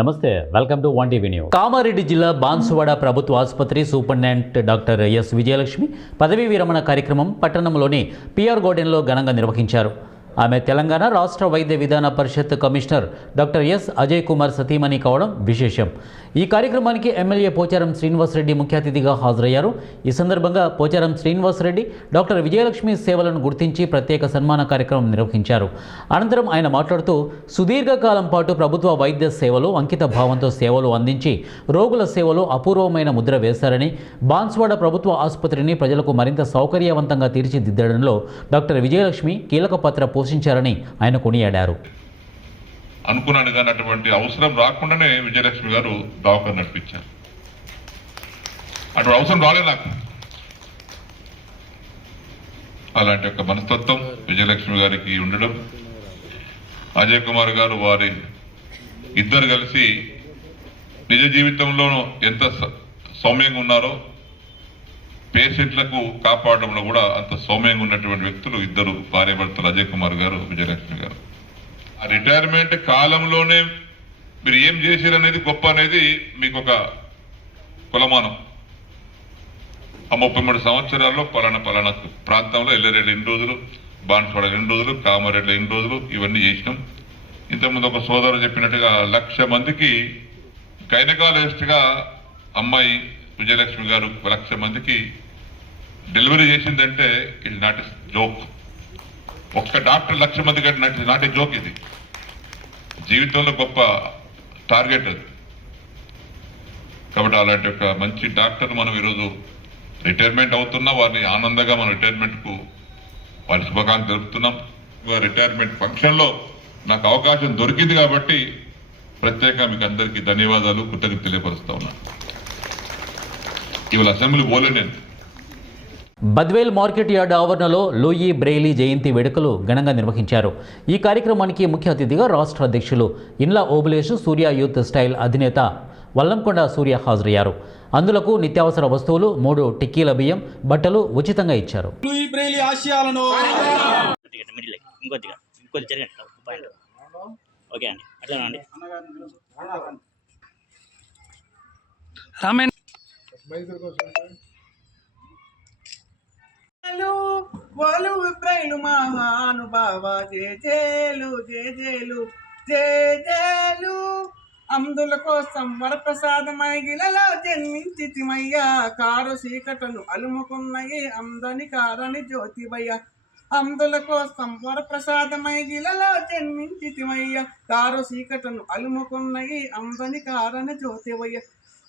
నమస్తే, welcome to one TV news. Kamareddy జిల్లా బాన్సువాడ ప్రభుత్వ ఆసుపత్రి సూపరింటెండెంట్ డాక్టర్ ఎస్ విజయలక్ష్మి పదవీ విరమణ కార్యక్రమం పట్టణంలోని పిఆర్ గార్డెన్లో ఘనంగా నిర్వహించారు. ఆమె తెలంగాణ రాష్ట్ర వైద్య విధాన పరిషత్ commissioner doctor S Ajay Kumar సతీమణి కావడం విశేషం. ఈ కార్యక్రమానికి ఎమ్మెల్యే పోచారం శ్రీనివాసరెడ్డి ముఖ్య అతిథిగా హాజరయ్యారు. ఈ సందర్భంగా పోచారం శ్రీనివాసరెడ్డి డాక్టర్ విజయలక్ష్మి సేవలను గుర్తించి ప్రత్యేక సన్మాన కార్యక్రమం నిర్వహించారు. అనంతరం ఆయన మాట్లాడుతూ సుదీర్ఘకాలం పాటు ప్రభుత్వ వైద్య సేవలు అంకిత భావంతో సేవలు అందించి రోగుల సేవలు అపూర్వమైన ముద్ర వేశారని, బాన్సువాడ ప్రభుత్వ ఆసుపత్రిని ప్రజలకు మరింత సౌకర్యవంతంగా తీర్చిదిద్దడంలో డాక్టర్ విజయలక్ష్మి కీలక పాత్ర పోషించారని ఆయన కొనియాడారు. అనుకున్నాను కానీ అటువంటి అవసరం రాకుండానే విజయలక్ష్మి గారు దవాఖాన నడిపించారు. అటువంటి అవసరం రాలేదు నాకు. అలాంటి ఒక మనస్తత్వం విజయలక్ష్మి గారికి ఉండడం, అజయ్ కుమార్ గారు వారి ఇద్దరు కలిసి నిజ జీవితంలో ఎంత సౌమ్యంగా ఉన్నారో పేషెంట్లకు కాపాడడంలో కూడా అంత సౌమ్యంగా ఉన్నటువంటి వ్యక్తులు ఇద్దరు భార్యాభర్తలు, అజయ్ కుమార్ గారు, విజయలక్ష్మి గారు. ఆ రిటైర్మెంట్ కాలంలోనే మీరు ఏం చేశారనేది గొప్ప అనేది మీకు ఒక కులమానం. ఆ 33 సంవత్సరాల్లో పలానా ప్రాంతంలో ఎల్లరెడ్డి ఎన్ని రోజులు, బాన్సువాడ ఎన్ని రోజులు, కామారెడ్డి ఎన్ని రోజులు, ఇవన్నీ చేసినాం. ఇంతకుముందు ఒక సోదరు చెప్పినట్టుగా 1,00,000 మందికి గైనకాలజిస్ట్గా అమ్మాయి విజయలక్ష్మి గారు 1,00,000 మందికి డెలివరీ చేసిందంటే ఇట్ నాట్ ఇస్ జోక్. ఒక్క డాక్టర్ 1,00,000 మంది కంటే నాట్ ఏ జోక్. ఇది జీవితంలో గొప్ప టార్గెట్ అది. కాబట్టి అలాంటి ఒక మంచి డాక్టర్ మనం ఈరోజు రిటైర్మెంట్ అవుతున్నా వారిని ఆనందంగా మనం రిటైర్మెంట్కు వారి శుభాకాంక్షలు తెలుపుతున్నాం. రిటైర్మెంట్ ఫంక్షన్లో నాకు అవకాశం దొరికింది కాబట్టి ప్రత్యేకంగా మీకు అందరికీ ధన్యవాదాలు, కృతజ్ఞతలు తెలియపరుస్తా ఉన్నాను. ఇవాళ అసెంబ్లీ పోలే నేను. బద్వేల్ మార్కెట్ యార్డ్ ఆవరణలో లూయి బ్రెయిలీ జయంతి వేడుకలు ఘనంగా నిర్వహించారు. ఈ కార్యక్రమానికి ముఖ్య అతిథిగా రాష్ట్ర అధ్యక్షులు ఇండ్ల ఓబులేష్, సూర్య యూత్ స్టైల్ అధినేత వల్లంకొండ సూర్య హాజరయ్యారు. అందులకు నిత్యావసర వస్తువులు, 3 టిక్కీల బియ్యం, బట్టలు ఉచితంగా ఇచ్చారు. లూయి బ్రెయిలీ ఆశయాలను బ్రెయిలు మహానుభావ జేజేలు జేజేలు జేజేలు అందుల కోసం వరప్రసాదమై గిలలో జన్మించితిమయ్యా కారు చీకటను అలుముకున్నయి అందని కారని జ్యోతివయ్య అందుల కోసం వరప్రసాదమై గిలలో జన్మించితిమయ్యా కారు చీకటను అలుముకున్నయి అందని కారని జ్యోతివయ్య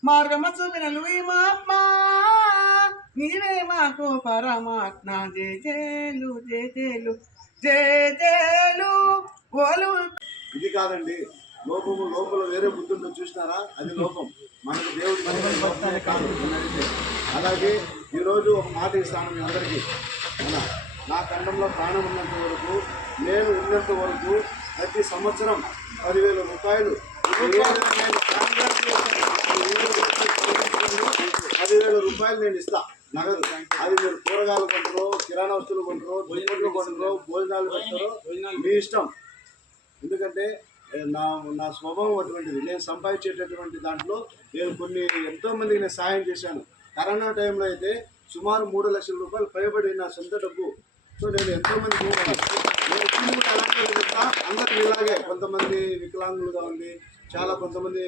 మార్గమ చూపినలు మా నీవే మాకు పరమాత్మ జేజేలు జేజేలు జేజేలు ఓలు. ఇది కాదండి లోపల వేరే బుద్ధుంటో చూసినారా, అది లోపం. మనకు దేవుడి కాదు. అలాగే ఈరోజు ఒక మాట ఇస్తాను మీ అందరికీ. నా ఖండంలో ప్రాణం ఉన్నంత వరకు, నేను ఉన్నంత వరకు ప్రతి సంవత్సరం 10,000 రూపాయలు 10,000 రూపాయలు నేను ఇస్తా నగదు. అది మీరు కూరగాయలు కొంటారో, కిరాణా వస్తువులు కొంటారో, దుప్పట్లు కొంటారో, భోజనాలు పెడతారో మీ ఇష్టం. ఎందుకంటే నా స్వభావం అటువంటిది. నేను సంపాదించేటటువంటి దాంట్లో నేను ఎంతో మందికి నేను సాయం చేశాను. కరోనా టైంలో అయితే సుమారు 3 లక్షల రూపాయలు పైబడి నా సొంత డబ్బు. సో నేను ఎంతోమంది అందరికి ఇలాగే కొంతమంది వికలాంగులుగా ఉంది, చాలా కొంతమంది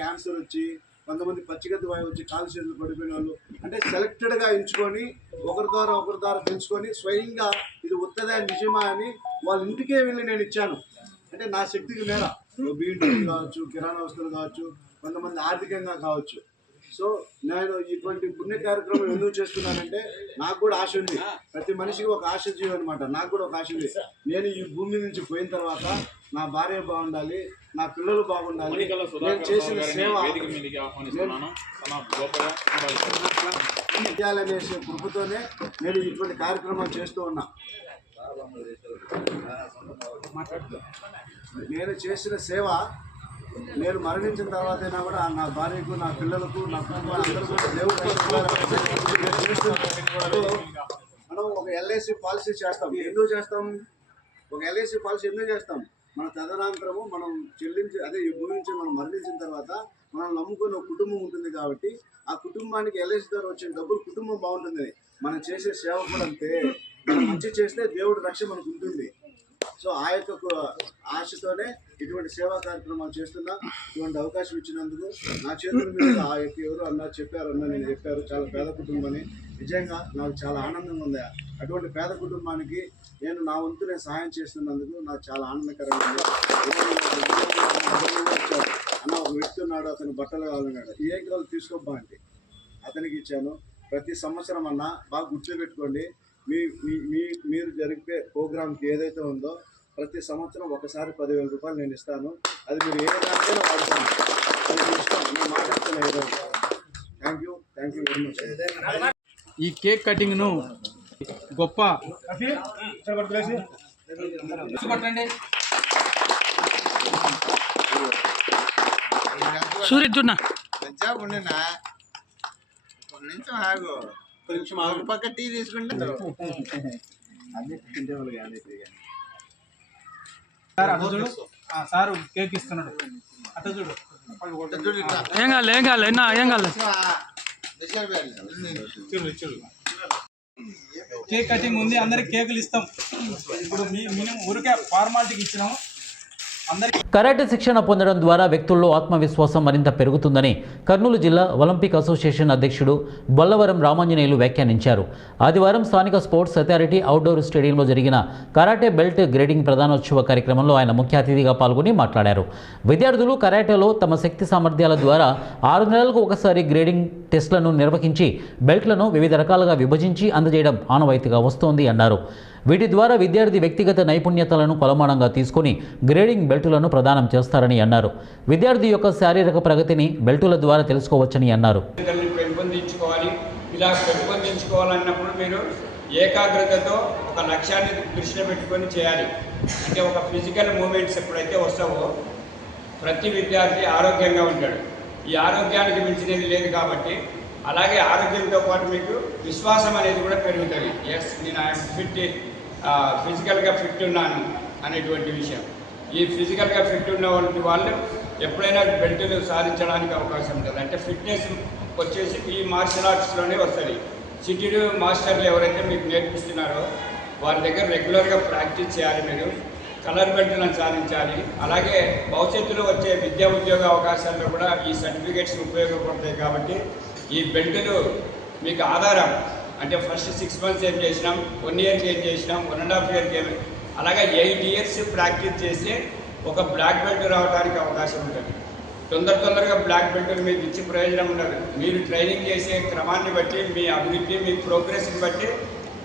క్యాన్సర్ వచ్చి, కొంతమంది పచ్చిగద్ది వాయు వచ్చి కాలు చేతులు పడిపోయిన వాళ్ళు, అంటే సెలెక్టెడ్గా ఎంచుకొని ఒకరి ద్వారా పెంచుకొని స్వయంగా ఇది ఉత్తదే నిజమా అని వాళ్ళ ఇంటికే వెళ్ళి నేను ఇచ్చాను. అంటే నా శక్తికి మేర బియ్యం కావచ్చు, కిరాణా వస్తువులు కావచ్చు, కొంతమంది ఆర్థికంగా కావచ్చు. సో నేను ఇటువంటి పుణ్య కార్యక్రమం ఎందుకు చేస్తున్నానంటే నాకు కూడా ఆశ ఉంది. ప్రతి మనిషికి ఒక ఆశ జీవి అనమాట. నాకు కూడా ఒక ఆశ ఉంది. నేను ఈ భూమి నుంచి పోయిన తర్వాత నా భార్య బాగుండాలి, నా పిల్లలు బాగుండాలి, నేను చేసిన సేవ చేయాలనే కృపతోనే నేను ఇటువంటి కార్యక్రమాలు చేస్తూ ఉన్నా. నేను చేసిన సేవ నేను మరణించిన తర్వాత అయినా కూడా నా భార్యకు, నా పిల్లలకు, నా కుటుంబం అందరూ కూడా మనం ఒక LIC పాలసీ చేస్తాం. ఎందుకు చేస్తాం? ఒక LIC పాలసీ ఎందుకు చేస్తాం? మన తదనంతరము మనం చెల్లించి అదే ఈ భూమి నుంచి మనం మరణించిన తర్వాత మనం నమ్ముకున్న ఒక కుటుంబం ఉంటుంది కాబట్టి ఆ కుటుంబానికి ఎల్ఐసి ద్వారా వచ్చిన డబ్బులు కుటుంబం బాగుంటుంది. మనం చేసే సేవ కూడా అంతే. మనం మంచి చేస్తే దేవుడి రక్ష మనకు ఉంటుంది. సో ఆ యొక్క ఆశతోనే ఇటువంటి సేవా కార్యక్రమాలు చేస్తున్నా. ఇటువంటి అవకాశం ఇచ్చినందుకు నా చేతుల మీద ఆ యొక్క ఎవరు అన్నా నేను చెప్పారు చాలా పేద కుటుంబాన్ని. నిజంగా నాకు చాలా ఆనందంగా ఉంది. అటువంటి పేద కుటుంబానికి నేను నా వంతు నేను సహాయం చేస్తున్నందుకు నాకు చాలా ఆనందకరంగా ఉంది. అన్న ఒక వ్యక్తి ఉన్నాడు, అతను బట్టలు కావాలన్నాడు, ఏ కావాలి తీసుకోబ్బా అంటే అతనికి ఇచ్చాను. ప్రతి సంవత్సరం అన్న బాగా గుర్తుపెట్టుకోండి, మీరు జరిపే ప్రోగ్రామ్కి ఏదైతే ఉందో ప్రతి సంవత్సరం ఒకసారి 10,000 రూపాయలు నేను ఇస్తాను. అది మీరు ఏ దానికైనా వాడతాను. అది మీ ఇష్టం. నేను మాట్లాడుతున్నా ఈరోజు. Thank you very much. ఈ కేక్ కటింగ్ను గొప్ప సూర్యుడున్నా కొంచెం ఆగు పక్క టీ తీసుకుంటే సారు కేక్ ఇస్తున్నాడు. అట్లా చూడు. ఏం కాలే కేక్ కటింగ్ ఉంది. అందరికి కేకులు ఇస్తాం. ఇప్పుడు మేము ఊరికే ఫార్మాలిటీకి ఇచ్చినాము. కరాటే శిక్షణ పొందడం ద్వారా వ్యక్తుల్లో ఆత్మవిశ్వాసం మరింత పెరుగుతుందని కర్నూలు జిల్లా ఒలింపిక్ అసోసియేషన్ అధ్యక్షుడు బొల్లవరం రామాంజనేయులు వ్యాఖ్యానించారు. ఆదివారం స్థానిక స్పోర్ట్స్ అథారిటీ అవుట్డోర్ స్టేడియంలో జరిగిన కరాటే బెల్ట్ గ్రేడింగ్ ప్రధానోత్సవ కార్యక్రమంలో ఆయన ముఖ్య అతిథిగా పాల్గొని మాట్లాడారు. విద్యార్థులు కరాటేలో తమ శక్తి సామర్థ్యాల ద్వారా 6 నెలలకు ఒకసారి గ్రేడింగ్ టెస్టులను నిర్వహించి బెల్ట్లను వివిధ రకాలుగా విభజించి అందజేయడం ఆనవాయితీగా వస్తోంది అన్నారు. వీటి ద్వారా విద్యార్థి వ్యక్తిగత నైపుణ్యతలను కొలమానంగా తీసుకుని గ్రేడింగ్ బెల్టులను ప్రదానం చేస్తారని అన్నారు. విద్యార్థి యొక్క శారీరక ప్రగతిని బెల్టుల ద్వారా తెలుసుకోవచ్చని అన్నారు. ఇలా పెంపొందించుకోవాలన్నప్పుడు మీరు ఏకాగ్రతతో ఒక లక్ష్యాన్ని దృష్టిలో పెట్టుకొని చేయాలి. అంటే ఒక ఫిజికల్ మూమెంట్స్ ఎప్పుడైతే వస్తావో ప్రతి విద్యార్థి ఆరోగ్యంగా ఉంటాడు. ఈ ఆరోగ్యానికి మించినది లేదు కాబట్టి అలాగే ఆరోగ్యంతో పాటు మీకు విశ్వాసం అనేది కూడా పెరుగుతుంది. ఎస్ నేను ఫిజికల్గా ఫిట్ ఉన్నాను అనేటువంటి విషయం. ఈ ఫిజికల్గా ఫిట్ ఉన్న వాళ్ళు ఎప్పుడైనా బెల్టులు సాధించడానికి అవకాశం ఉంటుంది. అంటే ఫిట్నెస్ వచ్చేసి ఈ మార్షల్ ఆర్ట్స్లోనే వస్తుంది. సిటీలు మాస్టర్లు ఎవరైతే మీకు నేర్పిస్తున్నారో వారి దగ్గర రెగ్యులర్గా ప్రాక్టీస్ చేయాలి. మీరు కలర్ బెల్ట్లను సాధించాలి. అలాగే భవిష్యత్తులో వచ్చే విద్యా ఉద్యోగ అవకాశాల్లో కూడా ఈ సర్టిఫికేట్స్ ఉపయోగపడతాయి. కాబట్టి ఈ బెల్టులు మీకు ఆధారం. అంటే ఫస్ట్ 6 months ఏం చేసినాం, 1 yearకి ఏం చేసినాం, 1.5 yearకి ఏమి, అలాగే 8 years ప్రాక్టీస్ చేస్తే ఒక బ్లాక్ బెల్ట్ రావడానికి అవకాశం ఉంటుంది. తొందరగా బ్లాక్ బెల్ట్ మీకు ఇచ్చి ప్రయోజనం ఉండదు. మీరు ట్రైనింగ్ చేసే క్రమాన్ని బట్టి మీ అభివృద్ధి మీ ప్రోగ్రెస్ని బట్టి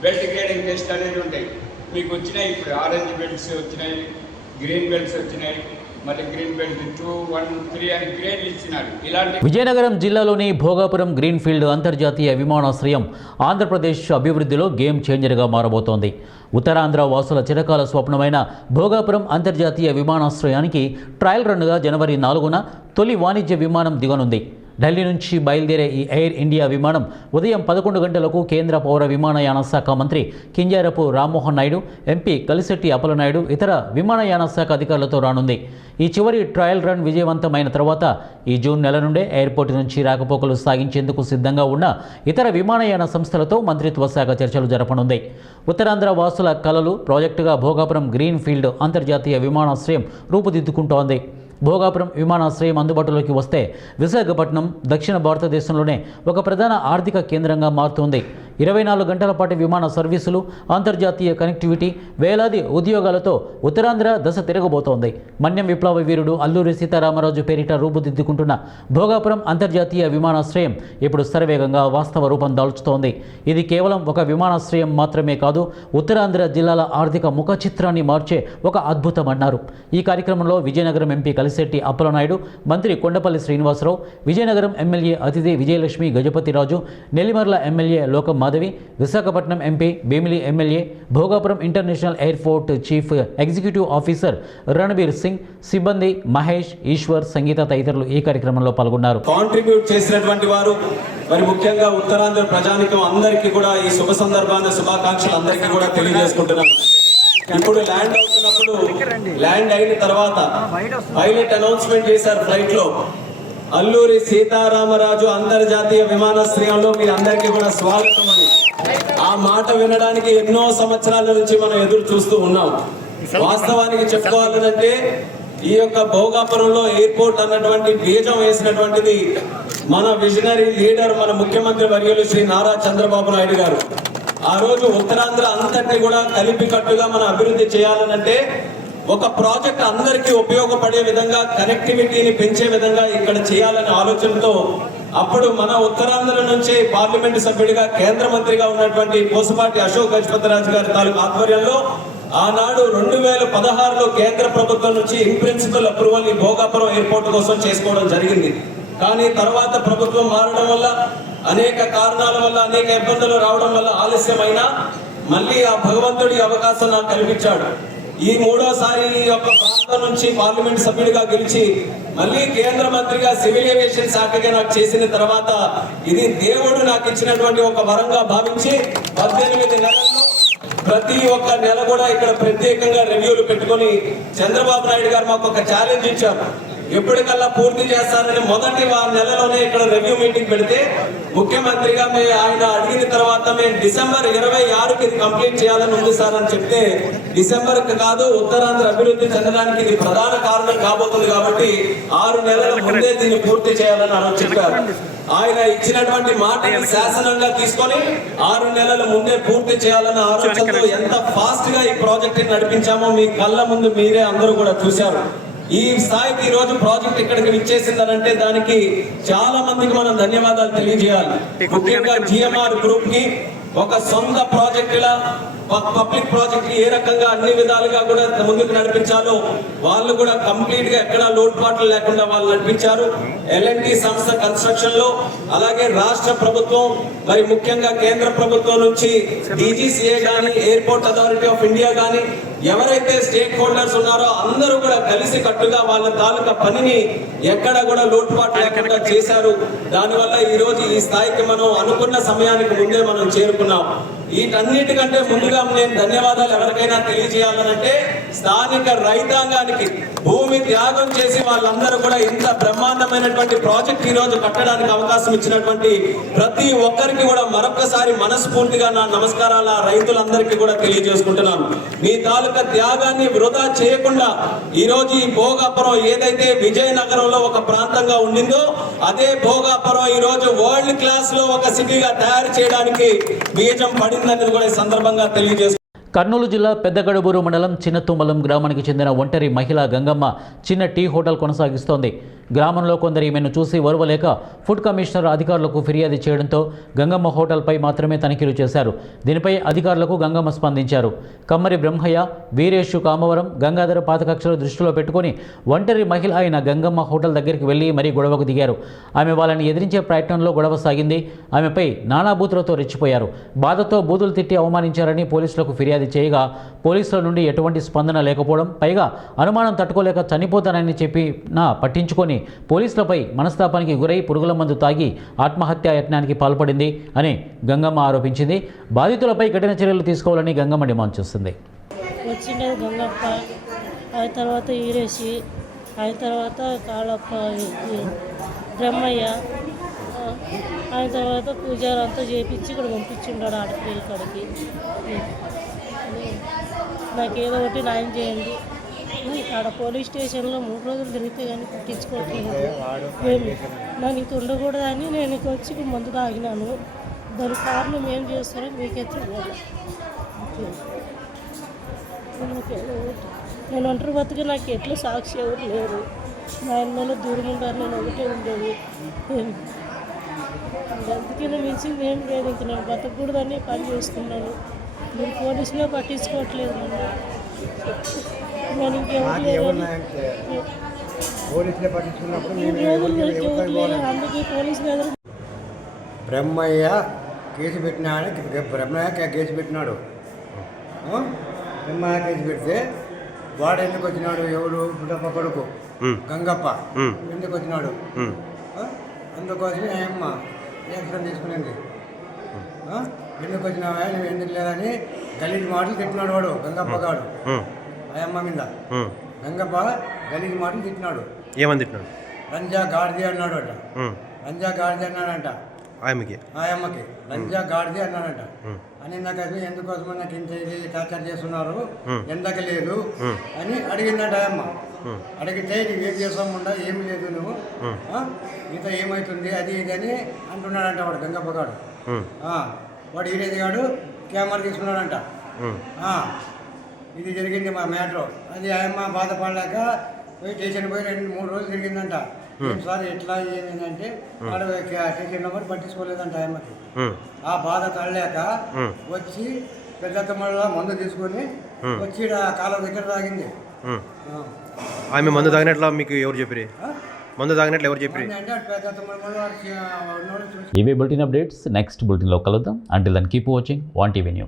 బెల్ట్ గ్రేడింగ్ టెస్ట్ అనేది ఉంటాయి. మీకు వచ్చినాయి ఇప్పుడు ఆరెంజ్ బెల్ట్స్ వచ్చినాయి, గ్రీన్ బెల్ట్స్ వచ్చినాయి, మళ్ళీ గ్రీన్ బెల్ట్ 2, 1, 3 అని గ్రేడ్లు ఇచ్చినారు. ఇలాంటి విజయనగరం జిల్లాలోని భోగాపురం గ్రీన్ఫీల్డ్ అంతర్జాతీయ విమానాశ్రయం ఆంధ్రప్రదేశ్ అభివృద్ధిలో గేమ్ చేంజర్గా మారబోతోంది. ఉత్తరాంధ్ర వాసుల చిరకాల స్వప్నమైన భోగాపురం అంతర్జాతీయ విమానాశ్రయానికి ట్రయల్ రన్గా జనవరి 4న తొలి వాణిజ్య విమానం దిగనుంది. ఢిల్లీ నుంచి బయలుదేరే ఈ ఎయిర్ ఇండియా విమానం ఉదయం 11 గంటలకు కేంద్ర పౌర విమానయాన శాఖ మంత్రి కింజారపు రామ్మోహన్ నాయుడు, ఎంపీ కలిశెట్టి అప్పలనాయుడు, ఇతర విమానయాన శాఖ అధికారులతో రానుంది. ఈ చివరి ట్రయల్ రన్ విజయవంతమైన తర్వాత ఈ జూన్ నెల నుండే ఎయిర్పోర్టు నుంచి రాకపోకలు సాగించేందుకు సిద్ధంగా ఉన్న ఇతర విమానయాన సంస్థలతో మంత్రిత్వ శాఖ చర్చలు జరపనుంది. ఉత్తరాంధ్ర వాసుల కలలు ప్రాజెక్టుగా భోగాపురం గ్రీన్ఫీల్డ్ అంతర్జాతీయ విమానాశ్రయం రూపుదిద్దుకుంటోంది. భోగాపురం విమానాశ్రయం అందుబాటులోకి వస్తే విశాఖపట్నం దక్షిణ భారతదేశంలోనే ఒక ప్రధాన ఆర్థిక కేంద్రంగా మారుతుంది. 24 గంటల పాటు విమాన సర్వీసులు, అంతర్జాతీయ కనెక్టివిటీ, వేలాది ఉద్యోగాలతో ఉత్తరాంధ్ర దశ తిరగబోతోంది. మన్యం విప్లవ వీరుడు అల్లూరి సీతారామరాజు పేరిట రూపుదిద్దుకుంటున్న భోగాపురం అంతర్జాతీయ విమానాశ్రయం ఇప్పుడు శరవేగంగా వాస్తవ రూపం దాల్చుతోంది. ఇది కేవలం ఒక విమానాశ్రయం మాత్రమే కాదు, ఉత్తరాంధ్ర జిల్లాల ఆర్థిక ముఖ చిత్రాన్ని మార్చే ఒక అద్భుతమన్నారు. ఈ కార్యక్రమంలో విజయనగరం ఎంపీ కలిశెట్టి అప్పలనాయుడు, మంత్రి కొండపల్లి శ్రీనివాసరావు, విజయనగరం ఎమ్మెల్యే అతిథి విజయలక్ష్మి గజపతిరాజు, నెల్లిమర్ల ఎమ్మెల్యే లోకం Madhavi, Visakhapatnam MP Bheemili MLA, Bhogapuram international airport chief executive officer Ranbir Singh, సిబ్బంది మహేష్, ఈశ్వర్, సంగీత తదితరులు ఈ కార్యక్రమంలో పాల్గొన్నారు. కాంట్రిబ్యూట్ చేసినటువంటి వారు మరి ముఖ్యంగా ఉత్తరాంధ్ర ప్రజానికం అందరికీ కూడా ఈ శుభ సందర్భాన్ని శుభాకాంక్షలు అందరికీ కూడా తెలియజేసుకుంటున్నాను. ఇప్పుడు ల్యాండ్ అవుతున్నప్పుడు ల్యాండ్ అయిన తర్వాత పైలట్ అనౌన్స్మెంట్ చేశారు ఫ్లైట్ లో, అల్లూరి సీతారామరాజు అంతర్జాతీయ విమానాశ్రయంలో మీ అందరికీ కూడా స్వాగతం అని. ఆ మాట వినడానికి ఎన్నో సంవత్సరాల నుంచి మనం ఎదురు చూస్తూ ఉన్నాం. వాస్తవానికి చెప్పుకోవాలంటే ఈ యొక్క భోగాపురంలో ఎయిర్పోర్ట్ అన్నటువంటి బీజం వేసినటువంటిది మన విజనరీ లీడర్, మన ముఖ్యమంత్రి వర్యులు శ్రీ నారా చంద్రబాబు నాయుడు గారు. ఆ రోజు ఉత్తరాంధ్ర అంతటిని కూడా కలిపి కట్టుగా మనం అభివృద్ధి చేయాలనంటే ఒక ప్రాజెక్ట్ అందరికీ ఉపయోగపడే విధంగా, కనెక్టివిటీని పెంచే విధంగా ఇక్కడ చేయాలనే ఆలోచనతో అప్పుడు మన ఉత్తరాంధ్ర నుంచి పార్లమెంటు సభ్యుడిగా కేంద్ర మంత్రిగా ఉన్నటువంటి కోసపాటి అశోక్ గజపతిరాజు గారి తాలూకు ఆధ్వర్యంలో ఆనాడు 2016లో కేంద్ర ప్రభుత్వం నుంచి ఇన్ ప్రిన్సిపల్ అప్రూవల్ ఈ భోగాపురం ఎయిర్పోర్ట్ కోసం చేసుకోవడం జరిగింది. కానీ తర్వాత ప్రభుత్వం మారడం వల్ల, అనేక కారణాల వల్ల, అనేక ఇబ్బందులు రావడం వల్ల ఆలస్యమైనా మళ్ళీ ఆ భగవంతుడి అవకాశం నాకు కల్పించాడు. ఈ మూడోసారి ఈ యొక్క ప్రాంతం నుంచి పార్లమెంట్ సభ్యుడిగా గెలిచి మళ్ళీ కేంద్ర మంత్రిగా సివిల్ ఏవియేషన్ శాఖగా నాకు చేసిన తర్వాత ఇది దేవుడు నాకు ఇచ్చినటువంటి ఒక వరంగా భావించి 18 నెలల్లో ప్రతి ఒక్క నెల కూడా ఇక్కడ ప్రత్యేకంగా రివ్యూలు పెట్టుకొని చంద్రబాబు నాయుడు గారు మాకు ఒక ఛాలెంజ్ ఇచ్చారు. ఎప్పటికల్లా పూర్తి చేస్తారని మొదటి నెలలోనే ఇక్కడ రివ్యూ మీటింగ్ పెడితే ముఖ్యమంత్రిగా ఆయన అడిగిన తర్వాత మేము డిసెంబర్ 26కి ఇది కంప్లీట్ చేయాలని ఉంది సార్ అని చెప్తే, డిసెంబర్కి కాదు ఉత్తరాంధ్ర అభివృద్ధి చెందడానికి ఇది ప్రధాన కారణం కాబోతుంది కాబట్టి 6 నెలల ముందే దీన్ని పూర్తి చేయాలని చెప్పారు. ఆయన ఇచ్చినటువంటి మాటని శాసనంగా తీసుకొని 6 నెలల ముందే పూర్తి చేయాలన్న ఆలోచనతో ఎంత ఫాస్ట్ గా ఈ ప్రాజెక్ట్ నడిపించామో మీ కళ్ళ ముందు మీరే అందరూ కూడా చూశారు. ఈ స్థాయికి ఈ రోజు ప్రాజెక్ట్ ఇక్కడికి విచ్చేసిందనంటే దానికి చాలా మందికి మనం ధన్యవాదాలు తెలియజేయాలి. ముఖ్యంగా జిఎంఆర్ గ్రూప్ కి ఒక సొంత ప్రాజెక్టులా పబ్లిక్ ప్రాజెక్ట్ ఏ రకంగా అన్ని విధాలుగా కూడా ముందుకు నడిపించాలో వాళ్ళు కూడా కంప్లీట్ గా ఎక్కడా లోటుపాట్లు లేకుండా వాళ్ళు నడిపించారు. ఎల్ఎన్టీ సంస్థ కన్స్ట్రక్షన్ లో, అలాగే రాష్ట్ర ప్రభుత్వం మరి ముఖ్యంగా కేంద్ర ప్రభుత్వం నుంచి డీజీసీఏ గానీ, ఎయిర్పోర్ట్ అథారిటీ ఆఫ్ ఇండియా గానీ ఎవరైతే స్టేక్ హోల్డర్స్ ఉన్నారో అందరూ కూడా కలిసి కట్టుగా వాళ్ళ తాలూకా పనిని ఎక్కడ కూడా లోటుపాటు లేకుండా చేశారు. దానివల్ల ఈ రోజు ఈ స్థాయికి మనం అనుకున్న సమయానికి ముందే మనం చేరుకున్నాం. వీటన్నిటికంటే ముందుగా నేను ధన్యవాదాలు ఎవరికైనా తెలియజేయాలనంటే స్థానిక రైతాంగానికి, భూమి త్యాగం చేసి వాళ్ళందరూ కూడా ఇంత బ్రహ్మాండమైనటువంటి ప్రాజెక్ట్ ఈ రోజు కట్టడానికి అవకాశం ఇచ్చినటువంటి ప్రతి ఒక్కరికి కూడా మరొకసారి మనస్ఫూర్తిగా నా నమస్కారాలు ఆ రైతులందరికీ కూడా తెలియజేసుకుంటున్నాను. మీ తాలూకా త్యాగాన్ని వృధా చేయకుండా ఈ రోజు ఈ భోగాపురం ఏదైతే విజయనగరంలో ఒక ప్రాంతంగా ఉండిందో అదే భోగాపురం ఈ రోజు వరల్డ్ క్లాస్ లో ఒక సిటీగా తయారు చేయడానికి బీజం పడిందని కూడా ఈ సందర్భంగా తెలియజేస్తున్నాను. కర్నూలు జిల్లా పెద్దగడుబూరు మండలం చిన్నతుమ్మలం గ్రామానికి చెందిన ఒంటరి మహిళ గంగమ్మ చిన్న టీ హోటల్ కొనసాగిస్తోంది. గ్రామంలో కొందరు ఈమెను చూసి ఓర్వలేక ఫుడ్ కమిషనర్ అధికారులకు ఫిర్యాదు చేయడంతో గంగమ్మ హోటల్పై మాత్రమే తనిఖీలు చేశారు. దీనిపై అధికారులకు గంగమ్మ స్పందించారు. కమ్మరి బ్రహ్మయ్య, వీరేషు కామవరం, గంగాధర పాతకక్షలు దృష్టిలో పెట్టుకుని ఒంటరి మహిళ అయిన గంగమ్మ హోటల్ దగ్గరికి వెళ్లి మరీ గొడవకు దిగారు. ఆమె వాళ్ళని ఎదిరించే ప్రయత్నంలో గొడవ సాగింది. ఆమెపై నానాబూతులతో రెచ్చిపోయారు. బాధతో బూతులు తిట్టి అవమానించారని పోలీసులకు ఫిర్యాదు చేయగా పోలీసుల నుండి ఎటువంటి స్పందన లేకపోవడం, పైగా అనుమానం తట్టుకోలేక చనిపోతానని చెప్పినా పట్టించుకొని పోలీసులపై మనస్తాపానికి గురై పురుగుల మందు తాగి ఆత్మహత్యా యత్నానికి పాల్పడింది అని గంగమ్మ ఆరోపించింది. బాధితులపై కఠిన చర్యలు తీసుకోవాలని గంగమ్మ డిమాండ్ చేస్తుంది. వచ్చిండేది గంగప్ప, ఆ తర్వాత ఈరేసి, ఆ తర్వాత కాళప్ప, బ్రహ్మయ్య, ఆ తర్వాత పూజారు అంతా చేపించి ఇక్కడ పంపించిండాడు ఆడపిల్లల కాడికి. నాకేదో ఒకటి న్యాయం చేయండి. ఆడ పోలీస్ స్టేషన్లో 3 రోజులు తిరిగితే కానీ పట్టించుకోవట్లేదు. మేము నాకు ఇంక ఉండకూడదని నేను ఇక వచ్చి మందు తాగినాను. దానికి కారణం ఏం చేస్తారో మీకే తెలియాలి. నేను ఒంటరి బతికి నాకు ఎట్లా సాక్షి ఎవరు లేరు. మా ఆయనలో దూరం ఉంటారు, నేను ఒకటే ఉండేది. అందుకే మించింది ఏం లేదు. ఇంక నేను బతకూడదని పని చేసుకున్నాను. మీరు పోలీసులో పట్టించుకోవట్లేదు. నేను ఇంకెవరు లేదు, అందుకే పోలీసులు ఎదురు. బ్రహ్మయ్య కేసు పెట్టినాడు. బ్రహ్మయ్య కేసు పెట్టినాడు. బ్రహ్మయ్య కేసు పెడితే వాడు ఎందుకు వచ్చినాడు? ఎవడు? బుడ్డప్ప కొడుకు గంగప్ప ఎందుకు వచ్చినాడు? అందుకోసమే అమ్మ యాక్షన్ తీసుకునేది. ఎందుకు వచ్చినావా నువ్వు ఎందుకు లేదని గలీజ్ మాటలు తిట్టినాడు వాడు గంగప్ప గాడు ఆయమ్మ మీద గంగప్ప గలీజ్ మాటలు తిట్టినాడు. ఏమని తిట్టినాడు? రంజా గాడిది అన్నాడు అట. రంజా గాడిది అన్నాడంట ఆయమ్మకి రంజా గాడిది అన్నాడంట. అని నాకు అది ఎందుకోసం నాకు ఇంత ఇది టార్చర్ చేస్తున్నారు ఎండక లేదు అని అడిగిందంట ఆయమ్మ. అడిగితే నువ్వు ఏం చేస్తాముండా ఏమి లేదు నువ్వు ఇంత ఏమవుతుంది అది ఇది అని అంటున్నాడంట వాడు గంగప్ప గాడు. వాడు ఈరేది గాడు కెమెరా తీసుకున్నాడంట. ఇది జరిగింది మా మ్యాటర్. అది ఆయమ్మ బాధపడలేక పోయి స్టేషన్ పోయి 2-3 రోజులు తిరిగిందంట. సార్ ఎట్లా ఏమైందంటే వాడు స్టేషన్ నెంబర్ పట్టించుకోలేదంట ఆయమ్మకి. ఆ బాధ తడలేక వచ్చి పెద్ద తమ్ముళ్ళ మందు తీసుకొని వచ్చి కాలం దగ్గర తాగింది. ఆమె మందు తాగినట్లా మీకు ఎవరు చెప్పిరి? మందు తాగినట్లు ఎవరు చెప్పిరి? అంటే పెద్ద తమ్ముడు ఇవే బులెటిన్ అప్డేట్స్. నెక్స్ట్ బులెటిన్లో కలుద్దాం. Until then keep watching 1TV news.